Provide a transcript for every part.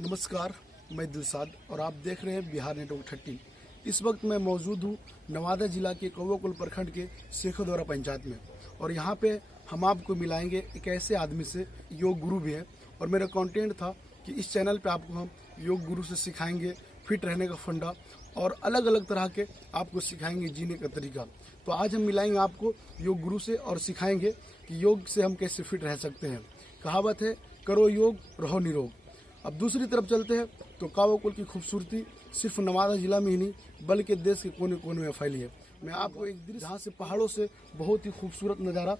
नमस्कार, मैं दिलसाद और आप देख रहे हैं बिहार नेटवर्क 13। इस वक्त मैं मौजूद हूँ नवादा जिला के कौवाकुल प्रखंड के शेखोदौरा पंचायत में और यहाँ पे हम आपको मिलाएंगे एक ऐसे आदमी से, योग गुरु भी है। और मेरा कंटेंट था कि इस चैनल पे आपको हम योग गुरु से सिखाएंगे फिट रहने का फंडा और अलग अलग तरह के आपको सिखाएंगे जीने का तरीका। तो आज हम मिलाएंगे आपको योग गुरु से और सिखाएंगे कि योग से हम कैसे फिट रह सकते हैं। कहावत है, करो योग रहो निरोग। अब दूसरी तरफ चलते हैं तो कौवाकुल की खूबसूरती सिर्फ नवादा जिला में ही नहीं बल्कि देश के कोने कोने में फैली है। मैं आपको एक दृश्य जहाँ से पहाड़ों से बहुत ही खूबसूरत नज़ारा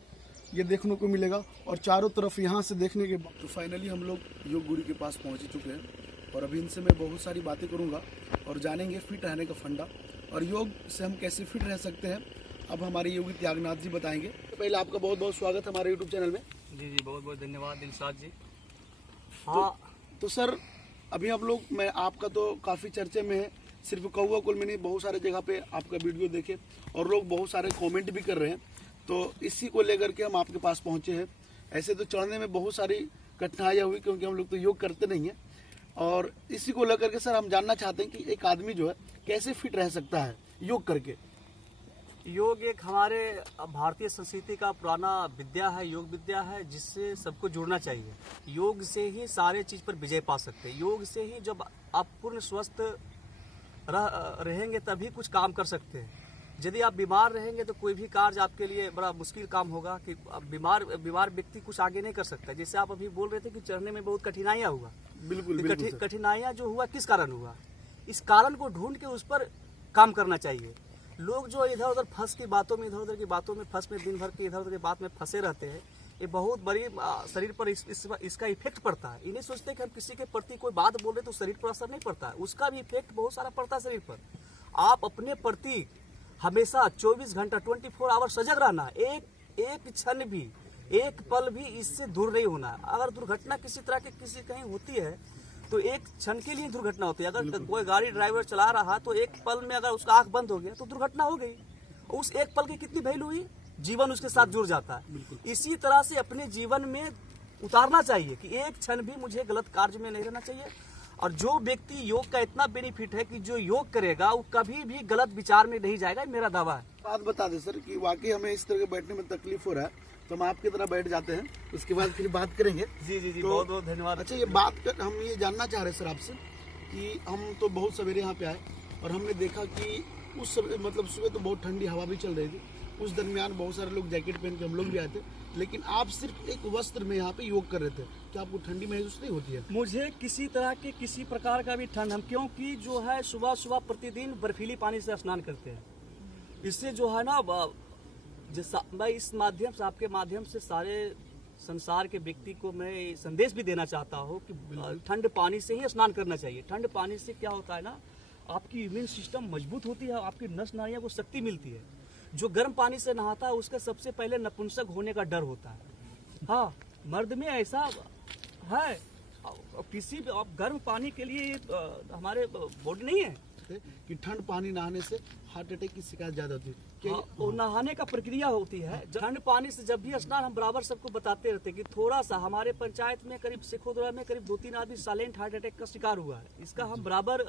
ये देखने को मिलेगा और चारों तरफ यहाँ से देखने के बाद तो फाइनली हम लोग योग गुरु के पास पहुँच चुके हैं और अभी इनसे मैं बहुत सारी बातें करूँगा और जानेंगे फिट रहने का फंडा और योग से हम कैसे फिट रह सकते हैं। अब हमारे योगी त्यागनाथ जी बताएंगे। तो पहले आपका बहुत बहुत स्वागत है हमारे यूट्यूब चैनल में। जी बहुत बहुत धन्यवाद दिलसाद जी। हाँ तो सर अभी हम लोग, मैं आपका तो काफ़ी चर्चे में है, सिर्फ कौवाकुल में नहीं बहुत सारे जगह पे आपका वीडियो देखे और लोग बहुत सारे कमेंट भी कर रहे हैं। तो इसी को लेकर के हम आपके पास पहुंचे हैं। ऐसे तो चढ़ने में बहुत सारी कठिनाइयाँ हुई क्योंकि हम लोग तो योग करते नहीं हैं और इसी को लेकर के सर हम जानना चाहते हैं कि एक आदमी जो है कैसे फिट रह सकता है योग करके। योग एक हमारे भारतीय संस्कृति का पुराना विद्या है, योग विद्या है जिससे सबको जुड़ना चाहिए। योग से ही सारे चीज़ पर विजय पा सकते हैं। योग से ही जब आप पूर्ण स्वस्थ रहेंगे तभी कुछ काम कर सकते हैं। यदि आप बीमार रहेंगे तो कोई भी कार्य आपके लिए बड़ा मुश्किल काम होगा कि बीमार व्यक्ति कुछ आगे नहीं कर सकता। जैसे आप अभी बोल रहे थे कि चढ़ने में बहुत कठिनाइयाँ हुआ। बिल्कुल कठिनाइयाँ जो हुआ किस कारण हुआ, इस कारण को ढूंढ के उस पर काम करना चाहिए। लोग जो इधर उधर फंस की बातों में, इधर उधर की बातों में फंस में दिन भर की इधर उधर की बात में फंसे रहते हैं, ये बहुत बड़ी शरीर पर इसका इफेक्ट पड़ता है। इन्हें सोचते हैं कि हम किसी के प्रति कोई बात बोल रहे तो शरीर पर असर नहीं पड़ता है, उसका भी इफेक्ट बहुत सारा पड़ता है शरीर पर। आप अपने प्रति हमेशा 24 घंटा 24 आवर सजग रहना, एक क्षण भी, एक पल भी इससे दूर नहीं होना। अगर दुर्घटना किसी तरह की किसी कहीं होती है तो एक क्षण के लिए दुर्घटना होती है। अगर कोई गाड़ी ड्राइवर चला रहा तो एक पल में अगर उसका आंख बंद हो गया तो दुर्घटना हो गई। उस एक पल की कितनी वैल्यू हुई, जीवन उसके साथ जुड़ जाता है। इसी तरह से अपने जीवन में उतारना चाहिए कि एक क्षण भी मुझे गलत कार्य में नहीं रहना चाहिए। और जो व्यक्ति योग का इतना बेनिफिट है कि जो योग करेगा वो कभी भी गलत विचार में नहीं जाएगा, मेरा दावा है। बात बता दें सर कि वाकई हमें इस तरह के बैठने में तकलीफ हो रहा है तो हम आपकी तरह बैठ जाते हैं, उसके बाद फिर बात करेंगे। जी तो बहुत बहुत धन्यवाद। अच्छा, ये हम ये जानना चाह रहे हैं सर आपसे कि हम तो बहुत सवेरे यहाँ पे आए और हमने देखा कि उस मतलब सुबह तो बहुत ठंडी हवा भी चल रही थी, उस दरमियान बहुत सारे लोग जैकेट पहन के हम लोग भी आए थे, लेकिन आप सिर्फ एक वस्त्र में यहाँ पे योग कर रहे थे। क्या आपको ठंडी महसूस नहीं होती है? मुझे किसी तरह के किसी प्रकार का भी ठंड, हम क्योंकि जो है सुबह सुबह प्रतिदिन बर्फीली पानी से स्नान करते हैं। इससे जो है ना, मैं इस माध्यम से, आपके माध्यम से सारे संसार के व्यक्ति को मैं संदेश भी देना चाहता हूँ कि ठंड पानी से ही स्नान करना चाहिए। ठंड पानी से क्या होता है ना, आपकी इम्यून सिस्टम मजबूत होती है, आपकी नस नाड़ियों को शक्ति मिलती है। जो गर्म पानी से नहाता है उसका सबसे पहले नपुंसक होने का डर होता है। हाँ, मर्द में ऐसा है, किसी भी आप गर्म पानी के लिए हमारे बॉडी नहीं है कि ठंड पानी नहाने से हार्ट अटैक की शिकायत ज्यादा होती है। वो नहाने का प्रक्रिया होती है। ठंड पानी से जब भी स्नान, हम बराबर सबको बताते रहते हैं कि थोड़ा सा, हमारे पंचायत में करीब शेखोदौरा में करीब 2-3 आदमी साइलेंट हार्ट अटैक का शिकार हुआ है। इसका हम बराबर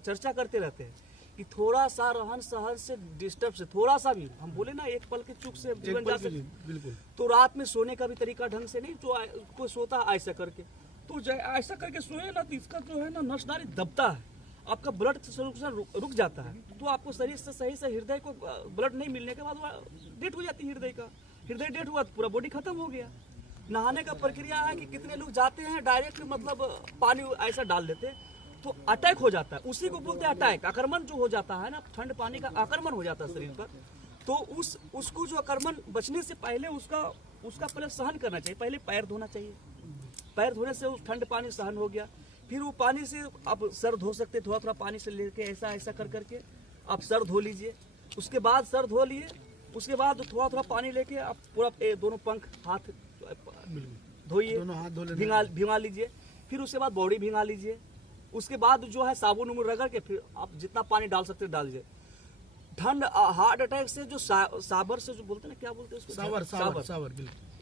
चर्चा करते रहते हैं कि थोड़ा सा रहन सहन से डिस्टर्ब से, थोड़ा सा भी हम बोले ना, एक पल के चूक से जीवन जा सकते। बिल्कुल। तो रात में सोने का भी तरीका ढंग से नहीं, जो कोई सोता है ऐसा करके, तो ऐसा करके सोए ना तो इसका जो है ना नस नाड़ी दबता है, आपका ब्लड रुक जाता है। तो आपको शरीर से सही से हृदय को ब्लड नहीं मिलने के बाद डेट हो जाती है हृदय का। हृदय डेट हुआ तो पूरा बॉडी खत्म हो गया। नहाने का प्रक्रिया है कि कितने लोग जाते हैं डायरेक्ट, मतलब पानी ऐसा डाल देते तो अटैक हो जाता है। उसी को बोलते हैं अटैक, आक्रमण जो हो जाता है ना, ठंड पानी का आक्रमण हो जाता है शरीर पर। तो उसको जो आक्रमण बचने से पहले उसका पहले सहन करना चाहिए। पहले पैर धोना चाहिए, पैर धोने से उस ठंड पानी सहन हो गया। फिर वो पानी से आप सर धो सकते, थोड़ा थोड़ा पानी से लेके ऐसा कर करके आप सर धो लीजिए। उसके बाद सर धो लिए, उसके बाद थोड़ा थोड़ा पानी लेके आप पूरा दोनों पंख हाथ धोइए, भिंगा लीजिए। फिर उसके बाद बॉडी भिंगा लीजिए। उसके बाद जो है साबुन उमुन रगड़ के फिर आप जितना पानी डाल सकते डाल दीजिए। ठंड हार्ट अटैक से जो साबर से जो बोलते हैं ना, क्या बोलते हैं उसको, सावर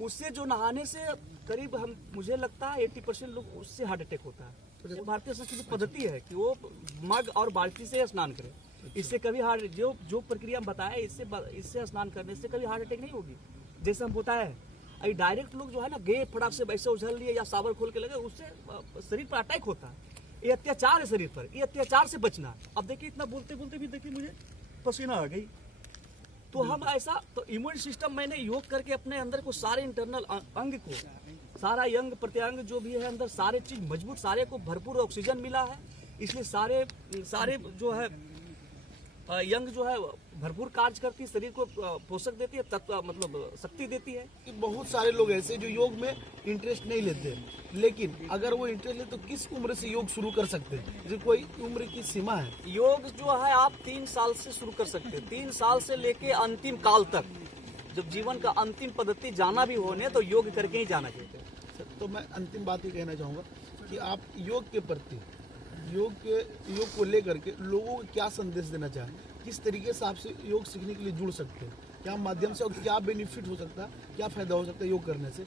उससे जो नहाने से करीब मुझे लगता है 80% लोग उससे हार्ट अटैक होता है। ये भारतीय संस्कृति पद्धति है कि वो मग और बाल्टी से स्नान करे। इससे कभी हार्ट जो प्रक्रिया हम बताया इससे स्नान करने से कभी हार्ट अटैक नहीं होगी। जैसे हम बताया है डायरेक्ट लोग जो है ना गए फटाक से वैसे उछल लिए या सावर खोल के लगे, उससे शरीर पर अटैक होता है। ये अत्याचार है शरीर पर, ये अत्याचार से बचना है। अब देखिए इतना बोलते बोलते भी देखिए मुझे पसीना आ गई। तो हम ऐसा तो इम्यून सिस्टम मैंने योग करके अपने अंदर को सारे इंटरनल अंग को सारा अंग प्रत्यंग जो भी है अंदर सारे चीज मजबूत, सारे को भरपूर ऑक्सीजन मिला है। इसलिए सारे जो है यंग जो है भरपूर कार्य करती है, शरीर को पोषक देती है, तत्व मतलब शक्ति देती है। कि बहुत सारे लोग ऐसे जो योग में इंटरेस्ट नहीं लेते, लेकिन अगर वो इंटरेस्ट ले तो किस उम्र से योग शुरू कर सकते हैं? जो कोई उम्र की सीमा है? योग जो है आप 3 साल से शुरू कर सकते हैं। 3 साल से लेके अंतिम काल तक, जब जीवन का अंतिम पद्धति जाना भी होने तो योग करके ही जाना चाहिए। तो मैं अंतिम बात ये कहना चाहूँगा कि आप योग के प्रति योग को लेकर के लोगों को क्या संदेश देना चाहें? किस तरीके से आपसे योग सीखने के लिए जुड़ सकते हैं? क्या माध्यम से और क्या बेनिफिट हो सकता है, क्या फायदा हो सकता है योग करने से?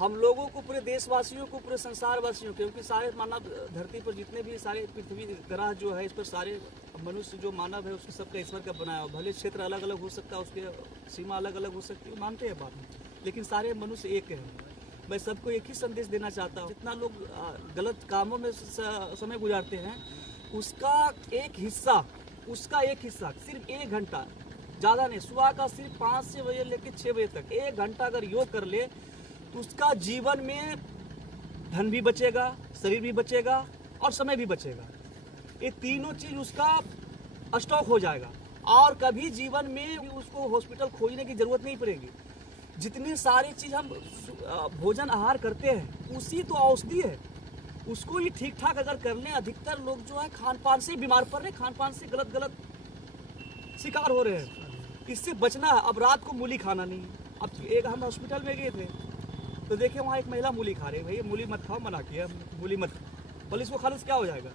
हम लोगों को, पूरे देशवासियों को, पूरे संसार वासियों को, क्योंकि सारे मानव धरती पर जितने भी सारे पृथ्वी ग्रह जो है इस पर सारे मनुष्य जो मानव है उसके सबका ईश्वर का बनाया हो। भले क्षेत्र अलग अलग हो सकता है, उसके सीमा अलग अलग हो सकती है, मानते हैं बात में, लेकिन सारे मनुष्य एक है। मैं सबको एक ही संदेश देना चाहता हूँ, जितना लोग गलत कामों में समय गुजारते हैं उसका एक हिस्सा सिर्फ 1 घंटा, ज़्यादा नहीं, सुबह का सिर्फ 5 से बजे लेकर 6 बजे तक 1 घंटा अगर योग कर ले तो उसका जीवन में धन भी बचेगा, शरीर भी बचेगा और समय भी बचेगा। ये तीनों चीज़ उसका स्टॉक हो जाएगा और कभी जीवन में उसको हॉस्पिटल खोजने की जरूरत नहीं पड़ेगी। जितनी सारी चीज हम भोजन आहार करते हैं उसी तो औषधि है, उसको ही ठीक ठाक अगर कर लें। अधिकतर लोग जो है खान पान से बीमार पड़ रहे हैं, खान पान से गलत शिकार हो रहे हैं। इससे बचना है। अब रात को मूली खाना नहीं। अब एक हम हॉस्पिटल में गए थे तो देखिए वहाँ एक महिला मूली खा रही है। भैया मूली मत खाओ, मना किया, मूली मत खाओ। बोले इसको खाने से क्या हो जाएगा?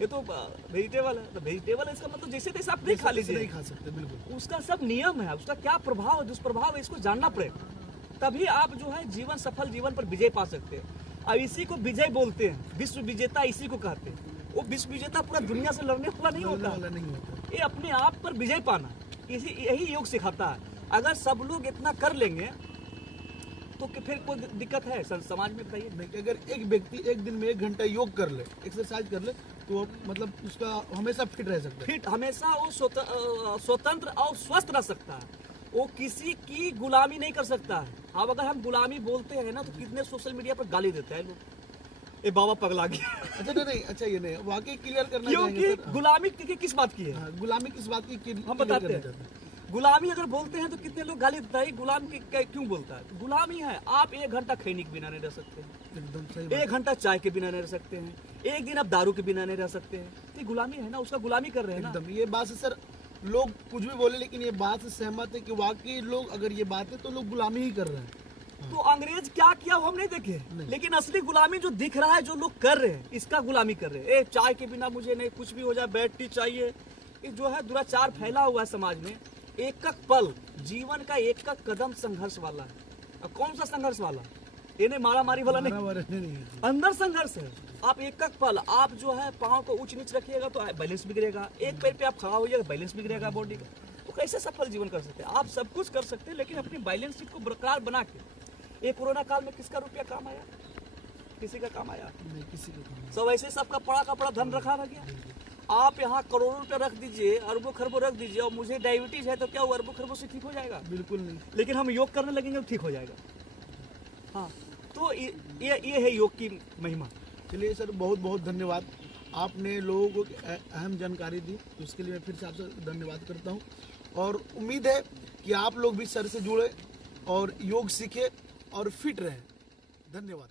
ये तो वेजिटेबल है। तो वेजिटेबल है इसका मतलब जैसे तैसे आप नहीं खा लीजिए, नहीं खा सकते। बिल्कुल उसका सब नियम है, उसका क्या प्रभाव है, दुष्प्रभाव है, इसको जानना पड़ेगा। तभी आप जो है जीवन सफल जीवन पर विजय पा सकते हैं। अब इसी को विजय बोलते हैं, विश्व विजेता इसी को कहते हैं। वो विश्व विजेता पूरा दुनिया से लड़ने वाला नहीं होता, ये अपने आप पर विजय पाना, यही योग सिखाता है। अगर सब लोग इतना कर लेंगे तो फिर कोई दिक्कत है समाज में? बताइए नहीं। अगर एक व्यक्ति एक दिन में 1 घंटा योग कर ले, एक्सरसाइज कर ले, तो मतलब उसका हमेशा फिट रह सकता है। फिट हमेशा वो स्वतंत्र और स्वस्थ रह सकता है। वो किसी की गुलामी नहीं कर सकता है। अब अगर हम गुलामी बोलते हैं ना तो कितने सोशल मीडिया पर गाली देते हैं लोग, ये बाबा पगला गया। अच्छा नहीं, अच्छा ये नहीं, वाकई क्लियर करना क्योंकि गुलामी किस बात की है? गुलामी किस बात की हम बताते हैं। गुलामी अगर बोलते हैं तो कितने लोग गाली देता है, गुलाम क्यों बोलता है? गुलामी है, आप 1 घंटा खैनी के बिना नहीं रह सकते हैं, एकदम सही। 1 घंटा चाय के बिना नहीं रह सकते हैं, एक दिन आप दारू के बिना नहीं रह सकते हैं। तो गुलामी है ना, उसका गुलामी कर रहे हैं ना। एकदम ये बात से सर लोग कुछ भी बोले, लेकिन ये बात से सहमत है कि वाकई लोग अगर ये बात है तो लोग गुलामी ही कर रहे हैं। तो अंग्रेज क्या किया वो हम नहीं देखे, लेकिन असली गुलामी जो दिख रहा है, जो लोग कर रहे हैं, इसका गुलामी कर रहे हैं। चाय के बिना मुझे नहीं, कुछ भी हो जाए, बेड टी चाहिए। ये जो है दुराचार फैला हुआ है समाज में। एक पल जीवन का एक कदम संघर्ष वाला है। अब कौन सा संघर्ष वाला? ये नहीं मारा मारी वाला नहीं, अंदर संघर्ष है। आप एक पल आप जो है पाँव को ऊंच नीच रखिएगा तो बैलेंस बिगड़ेगा, एक पैर पे आप खड़ा होइएगा बैलेंस बिगड़ेगा बॉडी का। तो कैसे सफल जीवन कर सकते हैं? आप सब कुछ कर सकते हैं, लेकिन अपनी बैलेंस शीट को बरकरार बना के। ये कोरोना काल में किसका रुपया काम आया? किसी का काम आया नहीं, किसी का। सब ऐसे सबका पड़ा का पड़ा धन रखा रह गया। आप यहाँ करोड़ों रुपए रख दीजिए, अरबों खरबों रख दीजिए, और मुझे डायबिटीज है तो क्या वो अरबों खरबों से ठीक हो जाएगा? बिल्कुल नहीं। लेकिन हम योग करने लगेंगे तो ठीक हो जाएगा। हाँ, तो ये है योग की महिमा। चलिए सर, बहुत बहुत धन्यवाद, आपने लोगों को अहम जानकारी दी, तो उसके लिए मैं फिर से आपसे धन्यवाद करता हूँ। और उम्मीद है कि आप लोग भी सर से जुड़े और योग सीखे और फिट रहें। धन्यवाद।